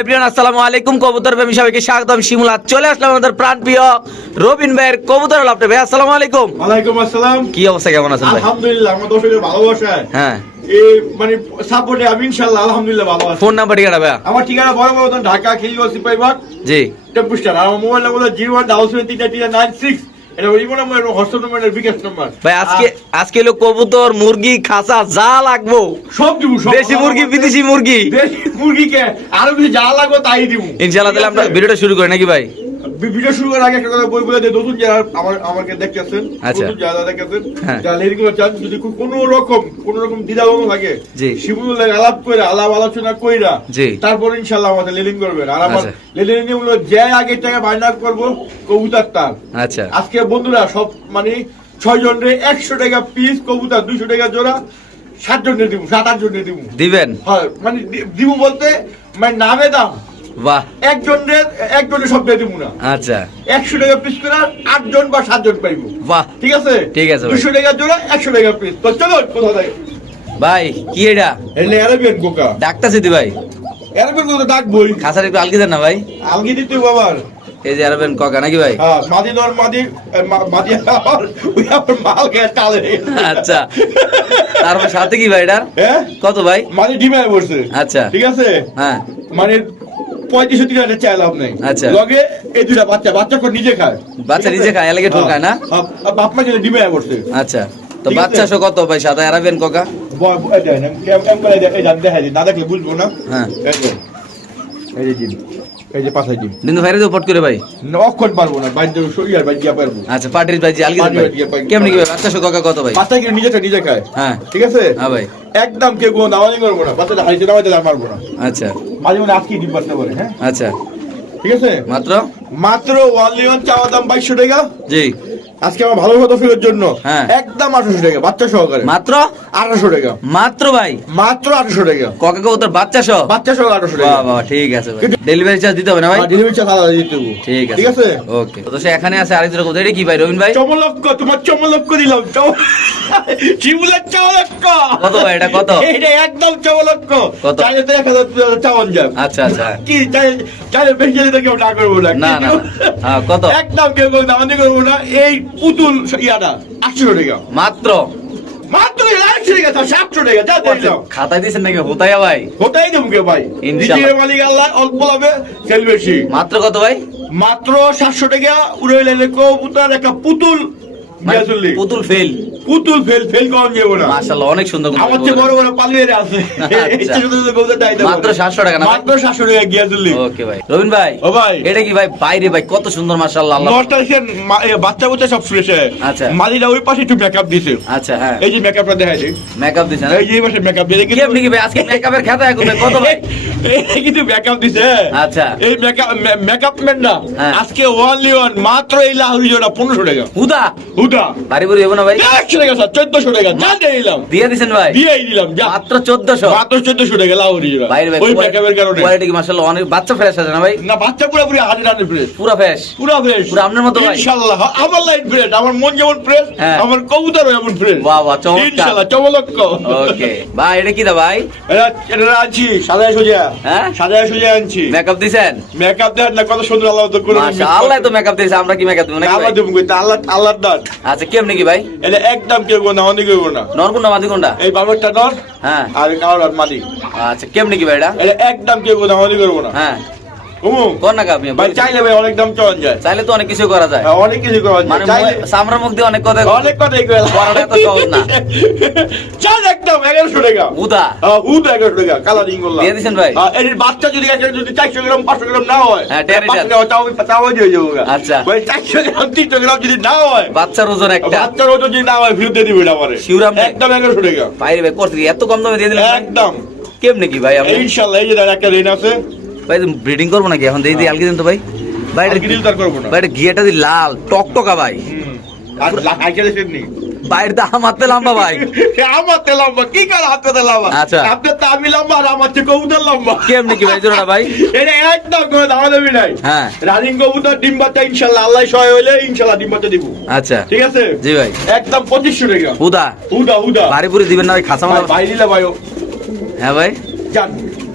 Everyone আসসালামু আলাইকুম। কবুতর প্রেমী সবাইকে স্বাগতম। শিমুলা চলে আসলাম আমাদের প্রাণ রবিন ভাইয়ের কবুতর লাপটে ভাই। আসসালামু আলাইকুম। ওয়ালাইকুম আসসালাম। কি অবস্থা কেমন আছেন ভাই? আলহামদুলিল্লাহ আমার দর্শকের ভালোবাসায়। হ্যাঁ। এই মানে সাপোর্টে আমি ইনশাআল্লাহ আলহামদুলিল্লাহ ভালো আছি। ফোন নাম্বার ঠিকানা আমার ঠিকানা বড় বড় ঢাকা খিলগঞ্জ সিপাহীবাগ। জি। আমার mobile number zero one double seven তিনটা তিনটা নাইন সিক্স। ভাই আজকে আজকে হলো কবুতর মুরগি খাসা যা লাগবো। সব দিব সব। দেশি মুরগি বিদেশি মুরগি। আরও যা লাগবো তাই দিব। ইনশাআল্লাহ তাহলে আমরা ভিডিওটা শুরু করি নাকি ভাই? ভিডিও শুরু করার আগে একটা কথা বই বলে নতুন যারা আমার আমাকে দেখতেছেন আচ্ছা। নতুন যারা দেখতেছেন হ্যাঁ। যারা চান যদি কোনো রকম কোন রকম দ্বিধাদ্বন্দ্ব থাকে জি। শিবুল আলাপ করে আলাপ আলোচনা কইরা জি। তারপর ইনশাআল্লাহ আমাদের লেলিং করবেন আর আমার আচ্ছা। লেলিং হলো যে আগে করব কবুতর তার আচ্ছা আজকে বন্ধুরা সব মানে ছয় জনের একশো টাকা পিস কবুতার দুইশো টাকা জোড়া সাত জনের দিব সাত আট জনের দিব দিবেন হয় মানে দিব বলতে মানে নামে দাম বাহ। একজনের একজনের সব দিয়ে দিব না। আচ্ছা। একশো টাকা পিস করে আটজন বা সাতজন পাইবো। বাহ। ঠিক আছে? ঠিক আছে। দুশো টাকা জোড়া একশো টাকা পিস তো চলো কোথা থেকে ভাই কি এটা? এলে অ্যারাবিয়ান কোকা ডাক্তার সিদ্ধি ভাই। অ্যারাবিয়ান কোকা ডাক বই খাসার একটু আলগি দেন না ভাই। আলগি দিতে বাবার এই যে আরবেন ককা নাকি ভাই? হ্যাঁ মাদি দর মাদি মাদি ওই আবার মাল খেয়ে চালে আচ্ছা। তারপর সাথে কি ভাই এটার? হ্যাঁ? কত ভাই? মাদি ডিমে পড়ছে। আচ্ছা। ঠিক আছে? হ্যাঁ। মানে পঁয়ত্রিশশো তিন হাজার চাই লাভ নেই। আচ্ছা। লগে এই দুটা বাচ্চা বাচ্চা করে নিজে খায়। বাচ্চা নিজে? খায়, এলাকে ঢোকায় না? হ্যাঁ, হ্যাঁ, বাপ মা যেটা ডিমে পড়ছে আচ্ছা। তো বাচ্চা শো কত ভাই সাদা আরবেন ককা? না দেখলে বুঝব না। হ্যাঁ। এই যে, এই যে ডিম, এই যে পাঁচাই ডিম। কিন্তু ভাইরে তো পট করে ভাই। না, অক্ষণ পারব না, বাইরে আর বাইরে পারব। আচ্ছা পাটির জি আলগি কেমনি কি বাচ্চা ককা কত ভাই? বাচ্চা নিজেটা নিজে খায়। হ্যাঁ। ঠিক আছে? হ্যাঁ ভাই। একদম কেউ কোনো দামানি করব না, বাচ্চাটা হারিয়ে মারবো না। আচ্ছা। মাঝে মাঝে আজকে ডিম পারে হ্যাঁ? আচ্ছা ঠিক আছে? মাত্র মাত্র ওয়ান চাওয়া দাম বাইশশো টাকা। জি আজকে আমার ভালো সদস্যদের জন্য হ্যাঁ। একদম আঠারোশো টাকা বাচ্চা সহকারে মাত্র? আঠারোশো টাকা। মাত্র ভাই? মাত্র আঠারোশো টাকা। ককা কো তোর বাচ্চা শো বাচ্চা সহ আঠারোশো টাকা। বাহ ঠিক আছে ভাই। ডেলিভারি চার্জ দিতে হবে না ভাই? ডেলিভারি চার্জ আলাদা দিতে হবে। ঠিক আছে। ঠিক আছে? ওকে তো সে এখানে আছে আরেক কোথায় এটা কি ভাই রবিন ভাই? চমলক্ষ তোমার চমলক্ষ দিলাম। শিমুলের চমলক্ষ কত ভাই, এটা কত? এটা একদম চমলক্ষ কত? চাইলে তো এক হাজার চাওয়ান যাবে আচ্ছা আচ্ছা। কি চাইলে চাইলে বেশি তো কেউ না করব না। না, না, হ্যাঁ, কত? একদম কেউ কেউ দামানি করব না। এই পুতুল ইয়াটা আটশো টাকা। মাত্র। মাত্র আটশো টাকা তার সাতশো টাকা যা খাতায় দিয়েছেন নাকি? হোতাইয়া ভাই। ওটাই দেবো কে ভাই। নিজের মালিক আল্লাহ অল্প লাভে সেল বেশি। মাত্র কত ভাই? মাত্র সাতশো টাকা উড়ে একটা পুতুল মানে পুতুল ফেল পুতুল ফেল ফেল কম যাব না? মাশাআল্লাহ অনেক সুন্দর আমার চেয়ে বড় বড় পালিয়ে আছে। আচ্ছা। এই ছোট ছোট কবুতর দাইতে পারে। মাত্র 700 টাকা না মাত্র সাতশো টাকা গিয়া ওকে ভাই। রবিন ভাই ও ভাই। এটা কি ভাই? বাইরে ভাই কত সুন্দর মাশাআল্লাহ আল্লাহ। নটা এসে মা- এ, বাচ্চা বাচ্চা সব ফ্রেশ আচ্ছা। মালিরা ওই পাশে একটু মেকআপ দিছে। আচ্ছা হ্যাঁ। এই যে মেকআপটা মেকআপ দিছেন এই যে পাশে মেকআপ দিয়ে কি আপনি কি ভাই? আজকে মেকআপের খাতা এখন কত ভাই? এই কিন্তু মেকআপ দিছে। আচ্ছা। এই মেকআপ মেকআপ না। হ্যাঁ। আজকে মাত্র এই লাহুরি জোড়া পনেরোশো টাকা। হুদা? হুদা। বাড়ি বুড়ি হব না ভাই? একশো টাকা স্যার চোদ্দশো টাকা যা দিয়ে দিলাম। দিয়ে দিছেন ভাই? দিয়েই দিলাম যা। মাত্র 1400 মাত্র চোদ্দশো টাকা লাহুরি জোড়া ভাই ওই মেকআপের কারণে। কোয়ালিটি কি মাশাআল্লাহ অনেক বাচ্চা ফ্রেশ আছে না ভাই? না বাচ্চা পুরোপুরি হান্ড্রেড হান্ড্রেড ফ্রেশ পুরো ফ্রেশ পুরো ফ্রেশ পুরো আপনার মতো ভাই? ইনশাআল্লাহ আমার লাইট ফ্রেশ আমার মন যেমন ফ্রেশ। আমার কবুতরও এমন ফ্রেশ বাহ, বাহ, চমৎকার। ইনশাআল্লাহ চমলক্ষ ওকে ভাই এটা কি দা ভাই? এটা এটা আনছি সাজায় সোজা হ্যাঁ? সোজা আনছি। মেকআপ দিছেন? মেকআপ দেন না কত সুন্দর আল্লাহ তো করে মাশাআল্লাহ তো মেকআপ দিয়েছে আমরা কি মেকআপ দিব আল্লাহ দেবো আল্লাহ আল্লাহর দান আচ্ছা কেমনি কি ভাই? এটা একদম কেউ না অনেক কেউ না। নর না মাদি কোনটা? এই বাবারটা নর হ্যাঁ। আর কাউরার মালিক আচ্ছা কেমনি কি ভাই এটা? এটা একদম কেউ না অনেক কেউ না। হ্যাঁ। না আপনি ভাই চাইলে ভাই অনেক দাম চলে যায়। চাইলে তো অনেক কিছু করা যায়। অনেক কিছু করা যায়। মানে চাইলে মুখ দিয়ে অনেক কথা অনেক কথাই কয়ে করাটা এত সহজ না। চাল একদম এগারোশো টাকা। উদা। হ্যাঁ, হুদ এগারোশো টাকা কালারিং করলাম। দিয়ে দিছেন ভাই। এর বাচ্চা যদি একটা যদি চারশো গ্রাম পাঁচশো গ্রাম না হয় হ্যাঁ, আচ্ছা। ভাই গ্রাম গ্রাম যদি না হয় বাচ্চার ওজন একটা। বাচ্চার ওজন যদি না হয় ফেরত দিয়ে আমারে। শিউরাম একদম টাকা। ভাই করতে এত কম দামে দিয়ে দিলেন একদম। কেমনি কি ভাই ইনশাল্লাহ এই যে একটা রেন আছে। ভাই ব্রিডিং করব নাকি? এখন দিয়ে দিয়ে আলগি দিন তো ভাই। ভাই এটা গিয়েটা দি লাল টকটকা ভাই। বাইরে লম্বা ভাই। লম্বা। কি করে হাতে তে লম্বা? আচ্ছা। আপনার তো আমি লম্বা আর আমার চেয়ে কবুতর লম্বা। কেমনি কি ভাই জোড়াটা ভাই? এটা একদম কোনো দাম দেবি নাই। হ্যাঁ। রানিং কবুতর ডিম বাচ্চা আল্লাহ সহায় হইলে ডিম বাচ্চা দিব। আচ্ছা। ঠিক আছে? জি ভাই। একদম টাকা। উদা হুদা হুদা। বাড়ি পুরি দিবেন না ভাই খাসা মাথা ভাই দিলে ভাই ও। হ্যাঁ ভাই।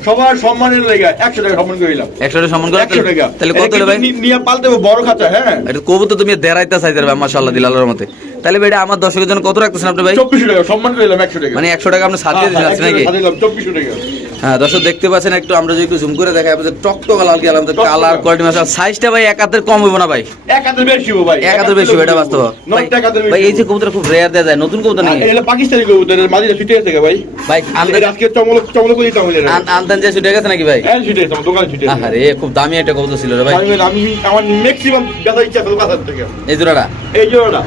সবার সম্মানের লেগে একশো টাকা সম্মান করে দিলাম একশো টাকা সম্মান করে একশো টাকা। তাহলে কত নিয়ে পালতে বড় খাতা হ্যাঁ। এটা কবুতর তুমি দেড়াইতে চাইতে পারবে মাশাআল্লাহ দিলালের মতে। তাহলে ভাই আমার দর্শকের জন্য কত রাখতেছেন আপনি ভাই? চব্বিশশো টাকা সম্মান দিলাম একশো টাকা। মানে একশো টাকা আপনি সাথে হ্যাঁ, দিয়েছেন হ্যাঁ, আজকে নাকি? একশো দিলাম চব্বিশশো টাকা। হ্যাঁ দর্শক দেখতে পাচ্ছেন একটু আমরা যদি একটু জুম করে দেখাই আপনাদের টকটক লাল কি আলাদা টকটকা। কালার কোয়ালিটি মাসাল সাইজটা ভাই এক হাতের কম হইব না ভাই। এক হাতের বেশি হব ভাই এক হাতের বেশি এটা বাস্তব। ভাই এই যে কবুতর খুব রেয়ার দেওয়া যায় নতুন কবুতর নাকি? এটা পাকিস্তানি কবুতর এর মাঝে ছুটে গেছে ভাই। ভাই এটা আজকে চমলক চমলক করে দিতাম এটা আন- আনতেন যে ছুটে গেছে নাকি ভাই? হ্যাঁ ছুটে গেছে দোকানে ছুটে গেছে। আরে খুব দামি একটা কবুতর ছিল রে ভাই। আমি আমি আমার ম্যাক্সিমাম ব্যথা ইচ্ছা ছিল বাজার থেকে। এই জোড়াটা? এই জোড়াটা।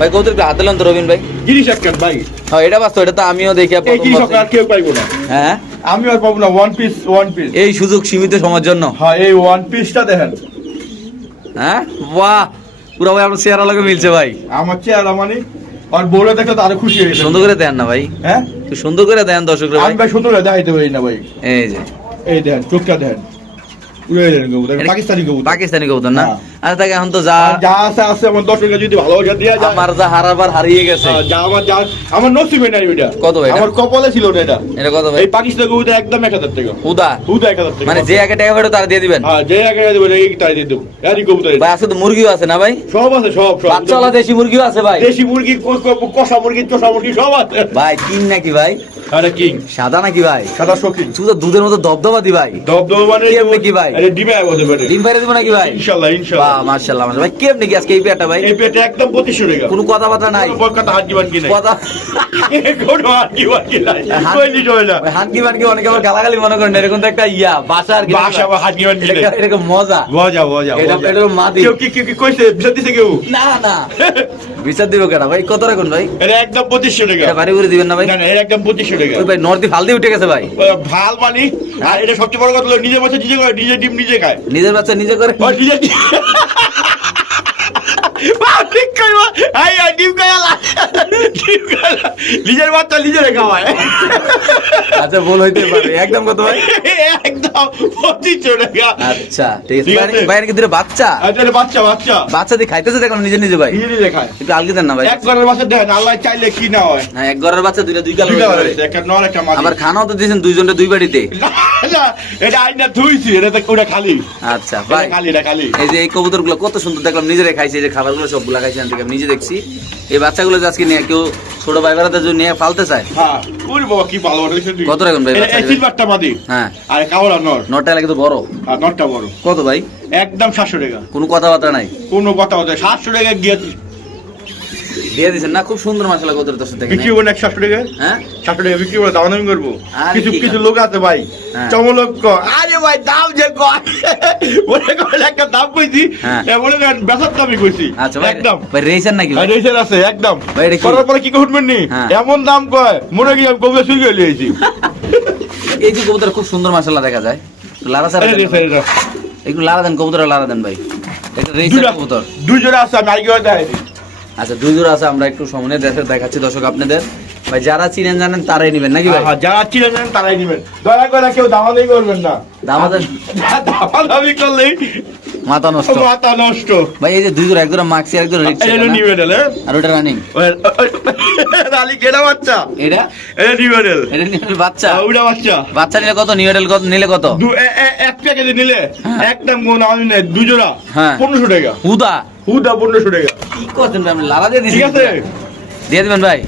ভাই একটু হাতে তো রবিন ভাই? জিনিস একখান ভাই। হ্যাঁ এটা বাস্তব এটা তো আমিও দেখি এই প্রথম জিনিস আর কেউ পাইবো না। হ্যাঁ? আমি আর পাবো না ওয়ান পিস ওয়ান পিস এই সুযোগ সীমিত সময়ের জন্য? হ্যাঁ এই ওয়ান পিসটা দেখেন। হ্যাঁ? বাহ! পুরো ভাই আপনার চেহারা লাগে মিলছে ভাই। আমার চেহারা মানে আর বলে দেখলে তো আরও খুশি হয়েছে সুন্দর করে দেন না ভাই। হ্যাঁ? একটু সুন্দর করে দেন দর্শকরা ভাই। আমি ভাই সুন্দর করে দেখাইতে পারি না ভাই। এই যে। এই দেখেন চোখটা দেখেন। পাকিস্তানি কবুতর। পাকিস্তানি কবুতর না? আচ্ছা তাকে এখন তো যা। আর যা আছে আছে আমার দর্শকরা যদি ভালোবাসা দেওয়া যায় আমার যা হারাবার হারিয়ে গেছে। যা আমার যা আমার নসিবে নাই ওইটা। কত ভাই আমার কপালে ছিল না এটা। এটা কত ভাই? এই একদম এক হাজার টাকা। উদা উদা এক হাজার টাকা মানে যে একে টাকা ফেরত তার দিয়ে দিবেন? হ্যাঁ যে আগে দেবো এই তাই দিয়ে দেবো। আরই কবুতর ভাই আজকে তো মুরগিও আছে না ভাই? সব আছে সব সব। বাচ্চাওয়ালা দেশি মুরগিও আছে ভাই। দেশি মুরগি কষা মুরগি চষা মুরগি সব আছে। ভাই কিং নাকি ভাই? আরে কিং। সাদা নাকি ভাই? সাদা তুই তো দুধের মতো দবদবা দি ভাই। দবদব মানে কি ভাই? আরে ডিমে বলতে পারে। ডিম বাইরে দিব নাকি ভাই? ইনশাআল্লাহ ইনশাআল্লাহ মার্শাল্লাহ ভাই কেমনি কি আজকে এই পেয়ারটা ভাই? এই পেটে একদম পঁচিশশো টাকা কোনো কথাবার্তা নাই। কথা হাত দিবান কি নাই। কথা কোনো হাত দিবান কি নাই কই নি অনেকে আবার গালাগালি মনে করেন এরকম তো একটা ইয়া বাসা আর কি। হাত দিবান কি নাই। এরকম মজা। মজা মজা এটা- মাদি। কেউ কি কি কি কইছে? বিচার দিছে কেউ? না না। বিচার দিব কেন ভাই? কত রাখুন ভাই? এটা একদম টাকা এটা বাড়ি করে দিবেন না ভাই? না না এটা একদম ভাই নর্দি ফালদি উঠে গেছে ভাই। ভালো মানি আর এটা সবচেয়ে বড় কথা হলো নিজে বসে নিজে করে নিজে ডিম নিজে খায়। নিজের বাচ্চা নিজে করে। নিজের বাচ্চা নিজেরে খাওয়ায় আচ্ছা ভুল হইতে পারে। একদম কত ভাই? একদম পঁচিশশো টাকা। আচ্ছা ঠিক আছে। কি দুটো বাচ্চা? আচ্ছা বাচ্চা বাচ্চা। বাচ্চা দিয়ে খাইতেছে দেখলাম নিজে নিজে ভাই। নিজে নিজে খায়। একটু আলগি দেন না ভাই। এক ঘরের বাচ্চা দেখেন আল্লাহ চাইলে কি না হয়। হ্যাঁ এক ঘরের বাচ্চা দুইটা দুই হয়েছে, একটা নর একটা। আবার খানাও তো দিয়েছেন দুইজনটা দুই বাড়িতে এটা আইনা ধুইছি এটা ওটা খালি। আচ্ছা ভাই। খালি এটা খালি। এই যে এই কবুতর কত সুন্দর দেখলাম নিজেরাই খাইছে এই যে খাবারগুলো সবগুলা খাইছে আমি নিজে দেখছি। এই বাচ্চাগুলো আজকে নিয়ে কেউ ছোট ভাই বেড়াতে যদি নিয়ে ফালতে চায়। হ্যাঁ ওরে বাবা কি ভালো কত রাখুন ভাই এই সিলভারটা মাদি হ্যাঁ। আর কাওড়া নর। নটা লাগে তো বড়। আর কত ভাই? একদম সাতশো টাকা। কোনো কথাবার্তা নাই? কোনো কথা বলতে সাতশো টাকা গিয়ে দিয়ে দিয়েছেন না? খুব সুন্দর কবুতর দর্শক দেখেন। বিক্রি করব সাতশো টাকা? হ্যাঁ? সাতশো টাকা বিক্রি করে দাম দামি করব কিছু কিছু লোক আছে ভাই। হ্যাঁ। চমলোক কয়, আরে ভাই দাম যে একটা দাম কইছি হ্যাঁ। বেসার দামই কইছি। আচ্ছা একদম। ভাই রেসার নাকি ভাই? রেসের আছে একদম? করার পরে কি করবেন নি? হ্যাঁ। এমন দাম কয় মনে কি আমি কবে শুরু করে লিয়েছি এই যে কবুতর খুব সুন্দর মশলা দেখা যায়। লারা স্যার একটু লারা দেন কবুতর লারা দেন ভাই। একটা রেসার কবুতর। দুই জোড়া আছে আমি আগে দেখাই দিই আচ্ছা দুই জোড়া আছে আমরা একটু সামনে দেশে দেখাচ্ছি দর্শক আপনাদের। ভাই যারা চিনেন জানেন তারাই নেবেন নাকি ভাই? হ্যাঁ, যারা চিনেন জানেন তারাই নেবেন। দয়া করে কেউ দামাদামি করবেন না। দামাদামি? দামাদামি করলেই মাথা নষ্ট। মাথা নষ্ট। ভাই এই যে দুই জোড়া এক জোড়া মাক্সি আর এক জোড়া রিক্সা এটা নিবেন আর ওটা রানিং আলি কেনা বাচ্চা। এটা? এটা নিবেন এটা নিয়ে বাচ্চা। ওটা বাচ্চা। বাচ্চা নিলে কত? নিউডেল কত নিলে কত? এক প্যাকেজে নিলে একদম কোন আমি নেই দু জোড়া হ্যাঁ। পনেরোশো টাকা। হুদা? হুদা পনেরোশো টাকা। কি করছেন ভাই আপনি লারা দিয়ে ঠিক আছে? দিয়ে দিবেন ভাই?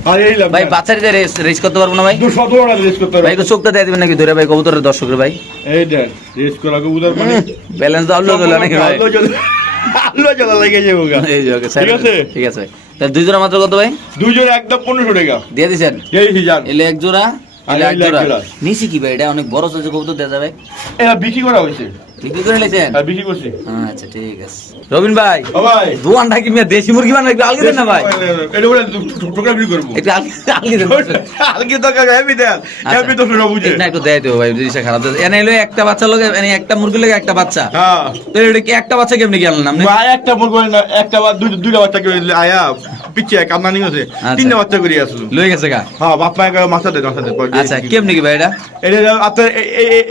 ভাই রেস রেস করতে পারব না ভাই? রেস করতে ভাই চোখটা দিয়ে দিবেন নাকি ধরে ভাই কবুতরের দর্শকের ভাই? এই রেস করা কবুতর মানে ব্যালেন্স দিল নাকি ভাই? আল্লাহ জ্বলে- আল্লাহ যাব এই যে ঠিক আছে? ঠিক আছে তাহলে দুই জোড়া মাত্র কত ভাই? দুই জোড়া একদম টাকা। দিয়ে এই এলে এক জোড়া এলে এক এলে এক জোড়া। জোড়া। নিছি কি ভাই এটা অনেক বড় সাইজের কবুতর যাবে। এটা বিক্রি করা হয়েছে। বিক্রি করে নিয়েছেন? আর বিক্রি করছি। আচ্ছা ঠিক আছে। রবিন ভাই ও ভাই দোয়ানটা কি মেয়ে দেশি মুরগি বানাই একটু আলগি দেন না ভাই? এটা বলে টুকরা বিক্রি করব। একটু আলগি আলগি দেন আলকে তো হেভি দেন হেভি তো শুনে বুঝে। না একটু দেয় তো ভাই জিনিসটা খারাপ। এনে এলো একটা বাচ্চা লোক এনে একটা মুরগি লোক একটা বাচ্চা। হ্যাঁ। তো এটা কি একটা বাচ্চা কেমনি আপনি ভাই একটা মুরগি না একটা বা দুই দুইটা বাচ্চা করে আয়া হচ্ছে আচ্ছা। তিনটা বাচ্চা করে আসলো। লয়ে গেছে গা? হ্যাঁ বাপ মায়ের কাছে মাথা দেয় মাথা দেয় আচ্ছা কেমনি কি ভাই এটা? এটা আপনার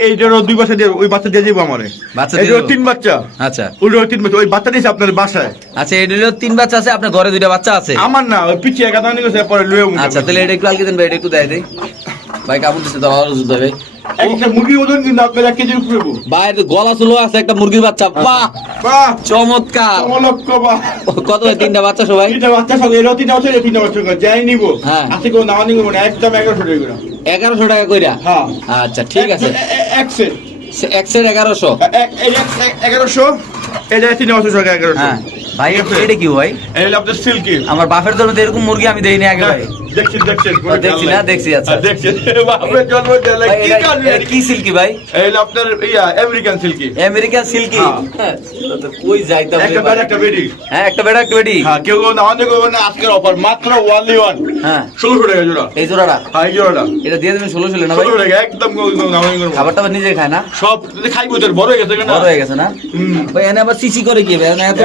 এইটারও দুই বাচ্চা দিয়ে ওই বাচ্চা দিয়ে যাব আমারে। বাচ্চা তিন বাচ্চা? আচ্ছা। ওইটারও তিন বাচ্চা ওই বাচ্চা দিয়েছে আপনার বাসায়? আচ্ছা এটা হলো তিন বাচ্চা আছে আপনার ঘরে দুইটা বাচ্চা আছে। আমার না ওই পিচ্ছে কামনানি হচ্ছে পরে লুয়ে আচ্ছা তাহলে এটা একটু আলগি দেন ভাই এটা একটু দেয় দেই। ভাই কাপড় দিচ্ছে দাও আরও ভাই একটা মুরগির ওজন কিন্তু আপনার এক কেজির উপরে হব। গলা চুলো আছে একটা মুরগির বাচ্চা। বাহ! বাহ! চমৎকার। সমলক্ষ বাহ! কত ভাই তিনটা বাচ্চা সবাই? তিনটা বাচ্চা এরাও তিনটা তিনটা যাই নিবো। হ্যাঁ। আজকে কোনো নামা নিবো না একদম এগারোশো টাকা এগারোশো টাকা কইরা? হ্যাঁ। আচ্ছা ঠিক আছে। এক- এক সেট এগারোশো। এগারোশো? এটা তিনটা বছর সঙ্গে এগারোশো। হ্যাঁ। ভাই এটা কি ভাই? আমার বাপের জন্য এরকম মুরগি আমি দেইনি আগে ভাই। দেখছি না, দেখছি, আচ্ছা। হ্যাঁ, বাপরে জন্ম দিলে কি এটা- কি সিল্কি ভাই? এই আপনার ইয়া আমেরিকান সিল্কি। American silky? হ্যাঁ। কই যাইতাম একটা ভাই? একটা বেডি। হ্যাঁ একটা বেড়া একটা বেটি হ্যাঁ কেউ কেউ না আমাদের না আজকের অফার মাত্র ওয়ানলি ওয়ান হ্যাঁ। ষোলোশো টাকা জোড়া। এই জোড়াটা? হ্যাঁ এই জোড়াটা। এটা দিয়ে দেবেন ষোলো ষোলো না ভাই? ষোলো টাকা একদম কেউ- কেউ নামানি করব। খাবার টাবার নিজে খায় না? সব খাইবো তোর বড় হয়ে গেছে না বড় হয়ে গেছে না। ভাই এনে আবার সিসি করে কি ভাই এনে এত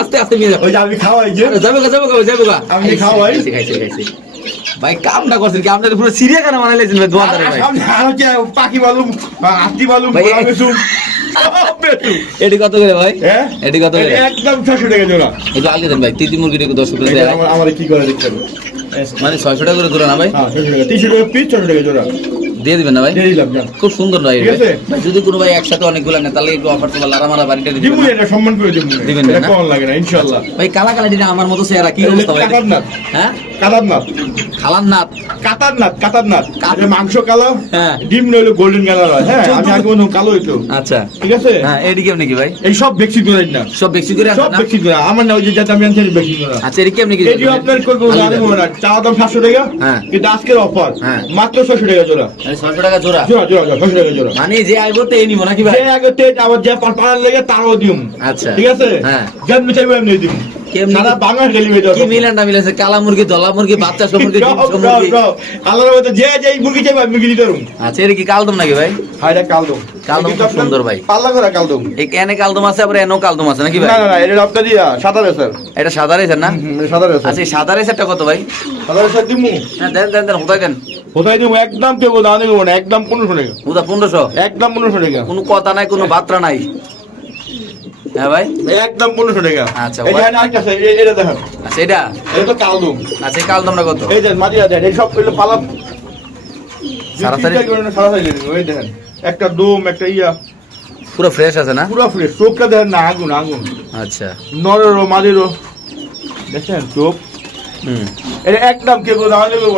আস্তে আস্তে নিয়ে যাব। আমি খাওয়াই যাব যাব যাব। আমি খাওয়াই? খাইছি, খাইছি। ভাই কামটা করছেন কি? আপনাদের পুরো সিরিয়াখানা বানাইলেছেন ভাই ভাই? সামনে আর হচ্ছে পাখি বালুম হাতি বালুম ভাই। এটি কত করে ভাই? হ্যাঁ এটি কত করে? এটা একদম ছশো টাকা জোড়া। একটু আগে দেন ভাই তিতি মুরগিটা একটু দশ করে এটা আমার কি করে দেখতে মানে ছয়শো টাকা করে তোলা না ভাই? হ্যাঁ ছশো টাকা। পিস ছশো টাকা জোড়া। দিয়ে দিবেন না ভাই? খুব সুন্দর ভাই ভাই যদি কোনো ভাই একসাথে অনেকগুলো নেয় তাহলে একটু অফার তোমার লারা মারা বাড়িটা দিবেন এটা সম্মান করে দিবুন। দিবেন না? কম লাগে না ইনশাল্লাহ। ভাই কালা কালা দিনে আমার মতো চেহারা কি অবস্থা ভাই? হ্যাঁ? কাতার নাথ খালার নাথ কাতার নাথ কাতার নাথ মাংস কালো হ্যাঁ। ডিম নইলো গোল্ডেন কালার হয়। হ্যাঁ আমি আগে মনে কালো হইতো। আচ্ছা। ঠিক আছে? হ্যাঁ এটি কেমনি কি ভাই? এই সব ভ্যাকসিন করেন না। সব বেশি করে সব ভ্যাকসিন করে। আমার না ওই যে যাতে আমি আনছি ভ্যাকসিন করা। আচ্ছা এটি কেমনি কি এটিও আপনার কই মনে না। চা দাম সাতশো টাকা। হ্যাঁ। কিন্তু আজকের অফার হ্যাঁ। মাত্র ছশো টাকা জোড়া। ছয়শো টাকা জোড়া। জোড়া জোড়া জোড়া ছশো টাকা জোড়া। মানে যে আইবো তো নিবো নাকি ভাই? যে আগে তেজ আবার যে পাড়ার লেগে তারও দিম। আচ্ছা। ঠিক আছে? হ্যাঁ। যেমনি চাইব এমনি দিম। সারা বাংলা ডেলিভারি কি মিলানটা মিলেছে কালা মুরগি ধলা মুরগি বাচ্চা সব মুরগি ডিম সব মুরগি। আল্লাহর মতো যে যে মুরগি চাইব মুরগি দিতে আচ্ছা কি কালদম নাকি ভাই? হ্যাঁ এটা কালদম। কালদম খুব সুন্দর ভাই। পাল্লা করা কালদম? এই এনে কালদম আছে আবার এনো কালদম আছে নাকি ভাই? না না এটা আপনার সাদা রেসার। এটা সাদা রেসের না? সাদা রেসার। আচ্ছা এই সাদা রেসেরটা কত ভাই? সাদা রেসার দিমু। হ্যাঁ দেন দেন দেন হোতাই দেন। কোথায় দিমু একদম কেউ দাম দেবো না একদম পনেরোশো একদম টাকা। কোনো কথা নাই কোনো বার্তা নাই। হ্যাঁ ভাই? একদম টাকা। আচ্ছা, আরেকটা আছে, এটা দেখেন। আচ্ছা এটা? এটা তো কালদম। আচ্ছা এই কালদমটা কত? এই দেন মাদিরা দেন এই সব পালা সারাসারি? সারাসারি ওই দেখেন একটা দম একটা ইয়া। পুরো ফ্রেশ আছে না? পুরো ফ্রেশ চোখটা দেখেন না আগুন আগুন। আচ্ছা। নরেরও মাদিরও দেখছেন চোখ। এটা একদম দাম দেবে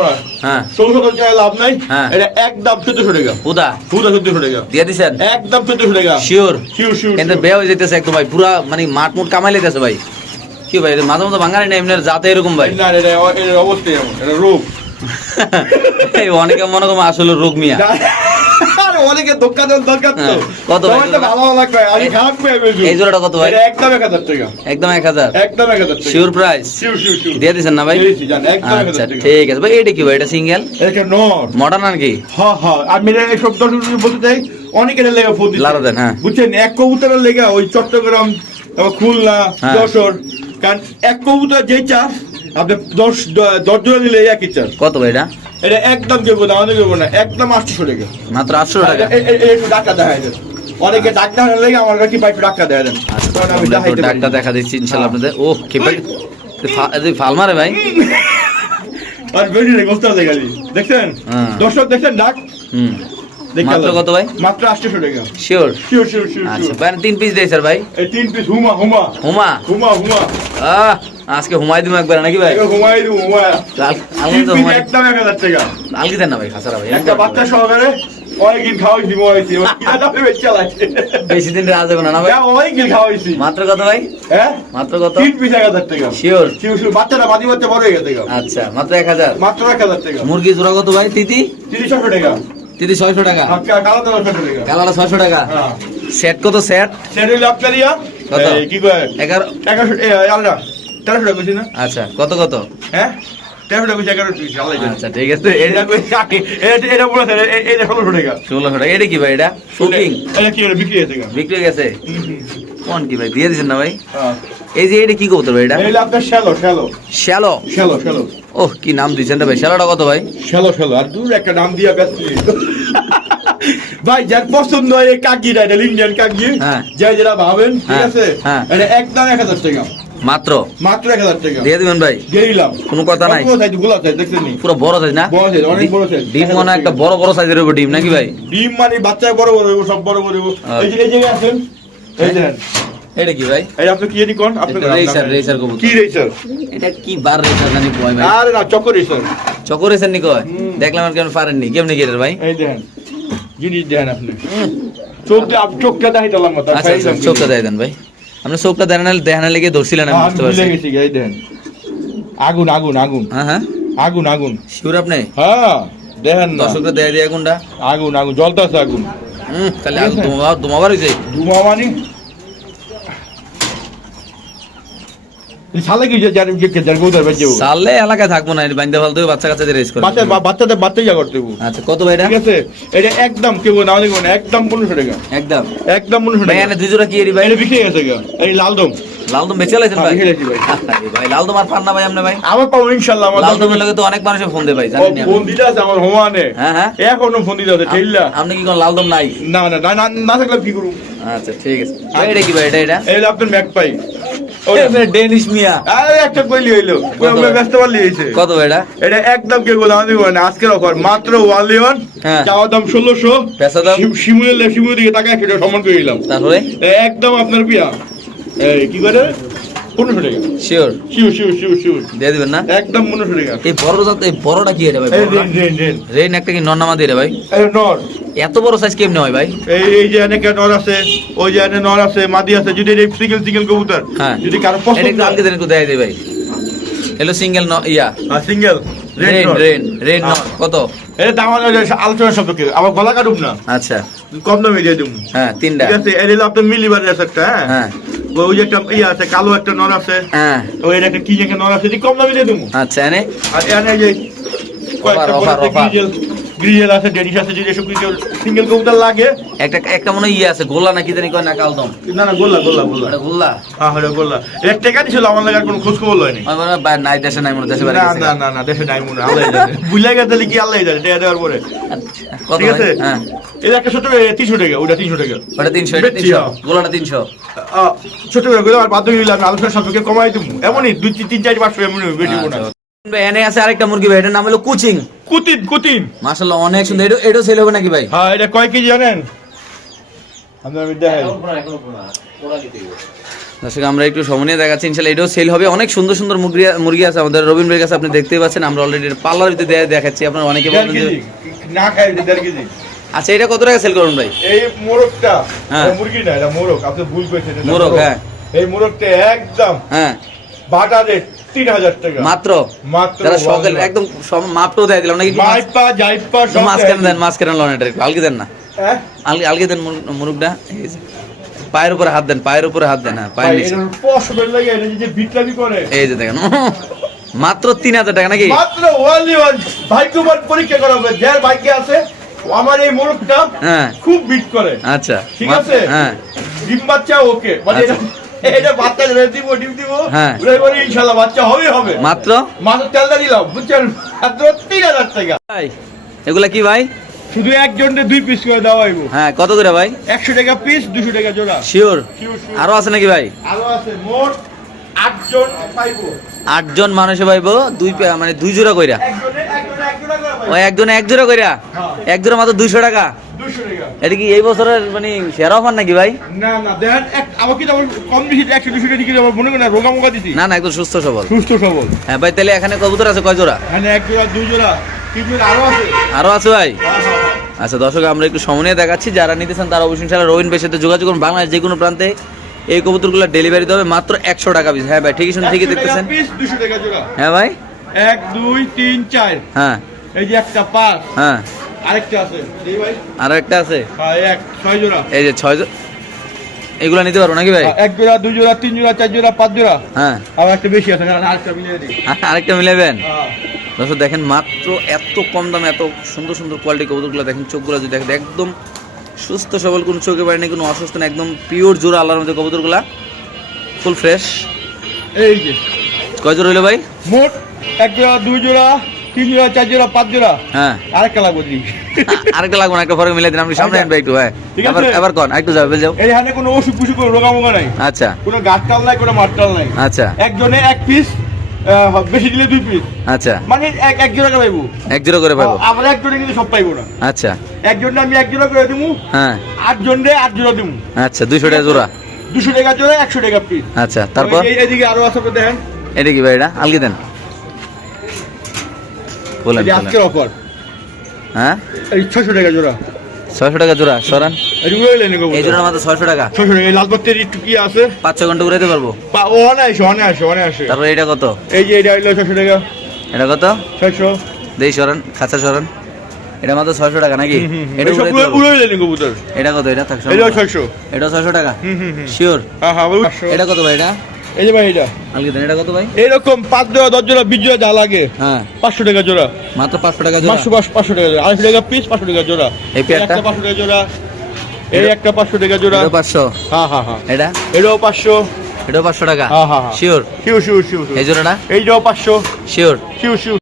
হ্যাঁ। ষোলোশো টাকা লাভ নাই। হ্যাঁ। এটা একদম চোদ্দশো টাকা হুদা। পুরো চোদ্দশো টাকা দিয়ে দিছেন? একদম চোদ্দশো টাকা শিওর। শিউর শিউর কিন্তু বে হয়ে যেতেছে একদম ভাই। পুরা মানে মাঠ মুট কামাই লেতেছে ভাই। কি ভাই এটা মাঝে মাঝে ভাঙানি না এমনি যাতে এরকম ভাই। না এটা অবস্থাই এমন। এটা রোগ। এই অনেকে মনে করো আসলে রোগ মিয়া। আরে অনেকে ধোক্কা দরকার তো। হ্যাঁ, কত ভাই? তোমার তো জোড়া? ভালো ভালো লাগবে আমি খারাপ পেয়ে বেশি এই জোড়াটা কত ভাই? একদম এক হাজার টাকা। একদম এক হাজার? একদম এক হাজার টাকা। Sure price sure sure sure দিয়ে দিছেন না ভাই? দিয়েছি, জান, একদম এক আচ্ছা ঠিক আছে। ভাই এটা কি ভাই? এটা সিঙ্গেল এটা নর। মডার্ন আর কি হ্যাঁ হ্যাঁ আমি এটা এই সব দর্শক বলতে চাই অনেকের লেগে ফোন লারা দেন, হ্যাঁ। বুঝছেন এক কবুতরের লেগে ওই চট্টগ্রাম তারপর খুলনা হ্যাঁ। যশোর কারণ এক কবুতর যে চাষ আপনি দশ দশ জোড়া নিলে একই চাষ। কত ভাই এটা? এটা একদম কেউ না আমাদের কেউ না একদম আটশো টাকা। মাত্র আটশো টাকা? একটু ডাক্তার দেখা অনেকে ডাক্তার দেখানোর লেগে আমার কাছে বাইক ডাক্তার দেখা দেন। আচ্ছা ডাকটা না। দেখা দিচ্ছি ইনশাল্লাহ। আপনাদের। ও মারে ভাই। আর বেশি গোস্তা দেখালি দেখছেন? হ্যাঁ। দর্শক দেখছেন ডাক? হুম। মাত্র। কত ভাই? মাত্র আটশো টাকা। শিওর শিওর শিওর শিওর আচ্ছা ভাই তিন পিস দেয় স্যার ভাই? এই তিন পিস হুমা হুমা। হুমা? হুমা হুমা। আহ আজকে হুমাই দিমু একবার নাকি ভাই? হুমাই হুমা তিন তো হুমাই একদম টাকা। দেন না ভাই খাসারা ভাই একটা বাচ্চা সহকারে অনেকদিন চালাইছে বেশি দিন রাজ হবে না ভাই? অনেকদিন খাওয়াইছি। মাত্র কত ভাই? হ্যাঁ? মাত্র কত? তিন পিস এক হাজার টাকা। শিওর শিউ বাচ্চাটা মাঝে মাঝে বড় হয়ে গেছে। আচ্ছা মাত্র এক হাজার। মাত্র এক হাজার টাকা। মুরগি জোড়া কত ভাই তিতি? তিরিশশো টাকা। তিতি ছয়শো টাকা। টাকা কালাটা ছয়শো টাকা। হ্যাঁ। সেট কত সেট সেটা হইল আপনার ইয়া কত? কি কয়? এগারো এগারোশো আলাদা। তেরোশো টাকা কইছি না? আচ্ছা কত কত? হ্যাঁ। আচ্ছা ঠিক আছে। এটা এটা এটা- ষোলোশো টাকা। ষোলোশো টাকা। এটা কি ভাই এটা? শুকিং এটা বিক্রি হয়েছে বিক্রি হয়ে গেছে। কোন কি ভাই দিয়ে দিচ্ছেন না ভাই? হ্যাঁ। এই যে এটা কি কবুতর ভাই এটা আপনার shallow shallow. Shallow? Shallow shallow. ওহ কি নাম দিচ্ছেন রে ভাই? শ্যালোটা কত ভাই? শ্যালো শ্যালো আর দূর একটা নাম দিয়া ব্যস্ত ভাই যার পছন্দ হয় কাকি ইন্ডিয়ান কাকি হ্যাঁ। যা যেটা ভাবেন ঠিক হ্যাঁ, আছে? হ্যাঁ। এটা একদম এক হাজার টাকা। মাত্র? মাত্র এক হাজার টাকা। দিয়ে দিবেন ভাই? দিয়ে দিলাম। কোনো কথা নাই। দেখছেন পুরো বড় সাইজ না? বড় size, অনেক বড় size। ডিম মনে একটা বড় বড় সাইজের উপর ডিম নাকি ভাই? ডিম মানে বাচ্চা বড় বড় হইবো, সব বড় বড় হইবো। এই যে এই জায়গায় আছেন এই দেখেন এটা কি ভাই? এই আপনি কি কোন? আপনি racer, racer কবুতর। কি রেসার এটা কি বার রেসার জানি কয় ভাই? আরে না চক্কর রেসার চকর রেসার নি কয়? দেখলাম আর কেমন পারেননি। কেমনি কি এটার ভাই? এই দেখেন জিনিস দেখেন আপনি। চোখটা দেখাইতালাম না আচ্ছা আচ্ছা চোখটা ভাই। চোখটা লেগে ধরছিলেন আমি বুঝতে পারছি। এই দেখেন আগুন আগুন আগুন। হ্যাঁ হ্যাঁ। আগুন আগুন। শিওর আপনি? হ্যাঁ দেখেন না। দর্শকরা দেয় দিয়ে কোনটা? আগুন আগুন জ্বলতেছে আগুন। হুম খালি আগুন তোমার তোমার হয়েছে ধুমা মানে সালে কি জানি যে কে জানি বাজে সালে এলাকায় থাকব না এটা বান্ধে ফালতু বাচ্চা কাচ্চাদের রেস করে বাচ্চা বাচ্চাদের বাচ্চা করতে আচ্ছা কত ভাই ঠিক আছে এটা একদম কেউ না দেখব না একদম পনেরোশো টাকা। একদম। একদম পনেরোশো ভাই টাকা। এনে দুই জোড়া কি এরি ভাই? এটা বিক্রি গেছে গা এই লাল দম লাল লাইছেন হ্যাঁ, ভাই? ভাই। আরে ভাই লাল দম আর পান ভাই আপনি ভাই? আমার পাবো ইনশাল্লাহ আমার লাল দমের লগে তো অনেক মানুষে ফোন দেয় ভাই ও, জানেন ফোন দিতে আছে আমার হোমানে হ্যাঁ হ্যাঁ। এখনও ফোন দিতে আছে ঠেললা আপনি কি কোন লাল নাই? না না না না না থাকলে কি আচ্ছা ঠিক আছে। এটা কি ভাই এটা এটা? এই আপনার ম্যাক পাই ডেনিশ মিয়া। আরে একটা কইলি হইল। কত? ব্যস্ত পারলি হইছে। কত এটা এটা একদম কে বলে আমাদের বলে আজকের অফার মাত্র লিওন হ্যাঁ। চাওয়া দাম ষোলোশো। পেশা দাম? শিমুলের শিমুলের দিকে টাকা সেটা সমান করে দিলাম তারপরে একদম আপনার পিয়া এই কি করে? পনেরোশো টাকা। শিওর শিউ শিউ শিউ শিউ দিয়ে দিবেন না? একদম পনেরোশো টাকা। এই বড় এই বড়টা কি এটা ভাই রেন রেন রেন। একটা কি নন্নামা দিয়ে রে ভাই? নর। এত বড় সাইজ কেমনে হয় ভাই? এই এই যে অনেক নর আছে ওই যে এনে নর আছে মাদি আছে যদি সিঙ্গেল সিঙ্গেল কবুতর হ্যাঁ। যদি কারও পছন্দ একটু আলকে দেন একটু দেখাই দে ভাই। হ্যালো সিঙ্গেল ন ইয়া। সিঙ্গেল রেন রেন রেন ন কত? এটা দাম হলো আলোচনা সাপেক্ষে আবার গলা কাটুম না। আচ্ছা। কম দামে দিয়ে দেবো। হ্যাঁ তিনটা। ঠিক আছে এর হলো আপনার মিলিবারের আছে একটা হ্যাঁ? হ্যাঁ। ওই একটা ইয়ে আছে কালো একটা নর আছে। হ্যাঁ। ওই একটা কি একটা নর আছে এটি কম দামে দিয়ে দেবো। আচ্ছা এনে। আর এখানে যে কয়েকটা offer, বড় গ্রিজেল আছে ডেনিস আছে যদি এসব গ্রিজেল সিঙ্গেল কবুতর লাগে। একটা একটা মনে হয় ইয়ে আছে গোল্লা না কি জানি কয় না কালদম। না না গোল্লা গোল্লা গোল্লা। এটা গোল্লা? হ্যাঁ হ্যাঁ গোল্লা। এক টাকা দিছিল আমার লাগার কোনো খোঁজ খবর লয়নি। আমার মনে হয় নাই দেশে নাই মনে দেশে বাড়ি না না না না দেশে নাই মনে হয়, আল্লাহ জানে। বুঝলে গেছে কি আল্লাহ জানে টাকা দেওয়ার পরে। আচ্ছা, ঠিক আছে? হ্যাঁ? এটা একটা ছোট তিনশো টাকা ওটা তিনশো টাকা। ওটা তিনশো বেচছি, তিনশো। হ্যাঁ। গোলাটা তিনশো। ছোট করে গেলে আর বাধ্য হয়ে গেলাম আলোচনা সাপেক্ষে কমাই দেবো। এমনই দুই তিন চার পাঁচশো এমনি বেশি না। এনে আছে আরেকটা মুরগি ভাই এটার নাম হলো কুচিং। কুতিন কুতিন। মাশাল্লাহ অনেক সুন্দর। এটা এটাও সেল হবে নাকি ভাই? হ্যাঁ এটা কয় কেজি জানেন? দেখাই। দর্শক আমরা একটু সময় দেখাচ্ছি। ইনশাল্লাহ এটাও সেল হবে। অনেক সুন্দর সুন্দর মুরগি মুরগি আছে আমাদের। রবীন্দ্র ভাইয়ের কাছে আপনি দেখতেই পাচ্ছেন আমরা অলরেডি পার্লার ভিতরে দেখাচ্ছি। আপনার অনেকে দেড় বলবেন যে না খাই দেড় কেজি। আচ্ছা এটা কত টাকা সেল করুন ভাই? এই মোরগটা হ্যাঁ। মুরগি না এটা মোরগ। আপনি ভুল করেছেন মোরগ, হ্যাঁ। এই মোরগটা একদম হ্যাঁ। বাটা রেট তিন হাজার টাকা। মাত্র? মাত্র যারা সকাল একদম সব মাপটাও দেয় দিলাম নাকি? মাইপা জাইপা সব মাছ দেন মাছ লন এটা আলগে দেন না। হ্যাঁ? আলগে আলগে দেন মুরগটা। পায়ের উপরে হাত দেন পায়ের উপরে হাত দেন হ্যাঁ পায়ের নিচে। এই যে দেখেন মাত্র তিন হাজার টাকা নাকি? মাত্র ওয়ানলি ওয়ান ভাগ্যবান পরীক্ষা করা হবে। যার ভাগ্যে আছে আমার এই মোরগটা হ্যাঁ। খুব বিট করে। আচ্ছা। ঠিক আছে? হ্যাঁ। ডিম বাচ্চা ওকে। মানে আচ্ছা। এটা- বাচ্চা রেখে দিব ডিম দিব। হ্যাঁ। এবারে ইনশাল্লাহ বাচ্চা হবে হবে। মাত্র? মাত্র তেলটা দিলাম বুঝছেন? মাত্র তিন হাজার টাকা। ভাই এগুলা কি ভাই? শুধু দুই পিস করে দেওয়া হইব। হ্যাঁ কত করে ভাই? একশো টাকা পিস দুশো টাকা জোড়া। শিওর. আরও আছে নাকি ভাই? আরও আছে মোট আটজন পাইবো। আটজন মানুষে পাইবো দুই মানে দুই জোড়া কইরা। একজনে একজনে এক জোড়া ও পাইবো এক জোড়া কইরা? হ্যাঁ। এক জোড়া মাত্র দুইশো টাকা? এটা কি এই বছরের মানে সেরা অফার নাকি ভাই? না না দেখেন এক আমার কম বেশি একশো দুশো টাকা দিকে মনে করেন রোগা মোগা দিছি। না না একদম সুস্থ সবল। সুস্থ সবল। হ্যাঁ ভাই তাহলে এখানে কবুতর আছে কয় জোড়া? এখানে এক জোড়া দুই জোড়া আরও আছে। ভাই? হ্যাঁ, হ্যাঁ। আচ্ছা দর্শক আমরা একটু সময় দেখাচ্ছি যারা নিতে চান তারা অবশ্যই ইনশাআল্লাহ রবিন সাথে যোগাযোগ করুন। বাংলাদেশ যে কোনো প্রান্তে এই কবুতরগুলো ডেলিভারি দেবে মাত্র একশো টাকা পিস হ্যাঁ ভাই ঠিকই শুনে ঠিকই দেখতেছেন? হ্যাঁ ভাই? এক দুই তিন চার। হ্যাঁ। এই যে একটা পাঁচ। হ্যাঁ। আরেকটা আছে। আরও একটা আছে? হ্যাঁ ছয় জোড়া। এই যে ছয় জো- এগুলা নিতে পারব নাকি ভাই? হ্যাঁ, এক জোড়া দুই জোড়া তিন জোড়া চার জোড়া পাঁচ জোড়া। হ্যাঁ। আবার একটা বেশি আছে না আরেকটা মিলিয়ে দিই। আরেকটা মিলাবেন হ্যাঁ। দর্শক দেখেন মাত্র এত কম দামে এত সুন্দর সুন্দর কোয়ালিটি কবুতরগুলো দেখেন চোখগুলো যদি দেখেন একদম সুস্থ সবল কোনো চোখে পারেনি কোনো অসুস্থ না একদম পিওর জোড়া আল্লাহর মধ্যে কবুতরগুলা ফুল ফ্রেশ এই যে। কয় জোড়া হইল ভাই? মোট এক জোড়া দুই জোড়া তিন জোড়া চার জোড়া পাঁচ জোড়া। হ্যাঁ। আরেকটা লাগবে দিই আরেকটা লাগবে না একটা পরে মিলাই দিন আপনি সামনে আচ্ছা। আনবে একটু হ্যাঁ। আছে। এবার কন একটু যাবে বেল যাও এখানে কোনো ওষুধ পুষু কোনো রোগামোগা নাই। আচ্ছা। কোনো গাছ গাছটাল নাই কোনো মাঠটাল নাই। আচ্ছা। একজনে এক পিস বেশি দিলে দুই পিস আচ্ছা। মানে এক এক জোড়া করে পাইবো। এক জোড়া করে পাবো আমরা একজনে কিন্তু সব পাইবো না। আচ্ছা। একজনে আমি এক জোড়া করে দিবো হ্যাঁ। আট জন রে আট জোড়া দিবো আচ্ছা দুইশো টাকা জোড়া। দুশো টাকা জোড়া একশো টাকা পিস আচ্ছা তারপর? এই- এদিকে আরও আছে দেখেন। এটা কি ভাই এটা? আলগি দেন। বলেন। আজকের অফার হ্যাঁ? এই ছশো টাকা জোড়া। ছয়শো টাকা জোড়া সরান। এই জোড়া মাত্র ছয়শো টাকা। এই লাল বাত্তির একটু কি আছে? পাঁচ ছ ঘণ্টা ঘুরাইতে পারব। পা- ও অনে আসে অনে আসে অনে আসে তারপর এটা কত? এই যে এটা হইল ছশো টাকা। এটা কত? ছয়শো। দেই সরান খাঁচা সরান। এটা মাত্র ছয়শো টাকা নাকি? এটা এটা কত? এটা থাকছে এটাও ছয়শো। এটা ছয়শো টাকা। শিওর হ্যাঁ হ্যাঁ এটা কত ভাই এটা? এই যে ভাই এটা। আলগি দেন এটা কত ভাই? এরকম পাঁচ জোড়া দশ জোড়া বিশ জোড়া যা লাগে হ্যাঁ। পাঁচশো টাকা জোড়া। মাত্র পাঁচশো টাকা জোড়া? পাঁচশো পাঁচ- পাঁচশো টাকা জোড়া। আড়াইশো টাকা পিস পাঁচশো টাকা জোড়া। এই পেয়ারটা? একটা পাঁচশো টাকা জোড়া। এই একটা পাঁচশো টাকা জোড়া। পাঁচশো? হ্যাঁ হ্যাঁ হ্যাঁ। এটা? এটাও পাঁচশো। এটাও পাঁচশো টাকা? হ্যাঁ, হ্যাঁ, শিওর শিওর শিউ শিউ শিউ এই জোড়াটা? এইটাও পাঁচশো। শিওর শিউ শিউ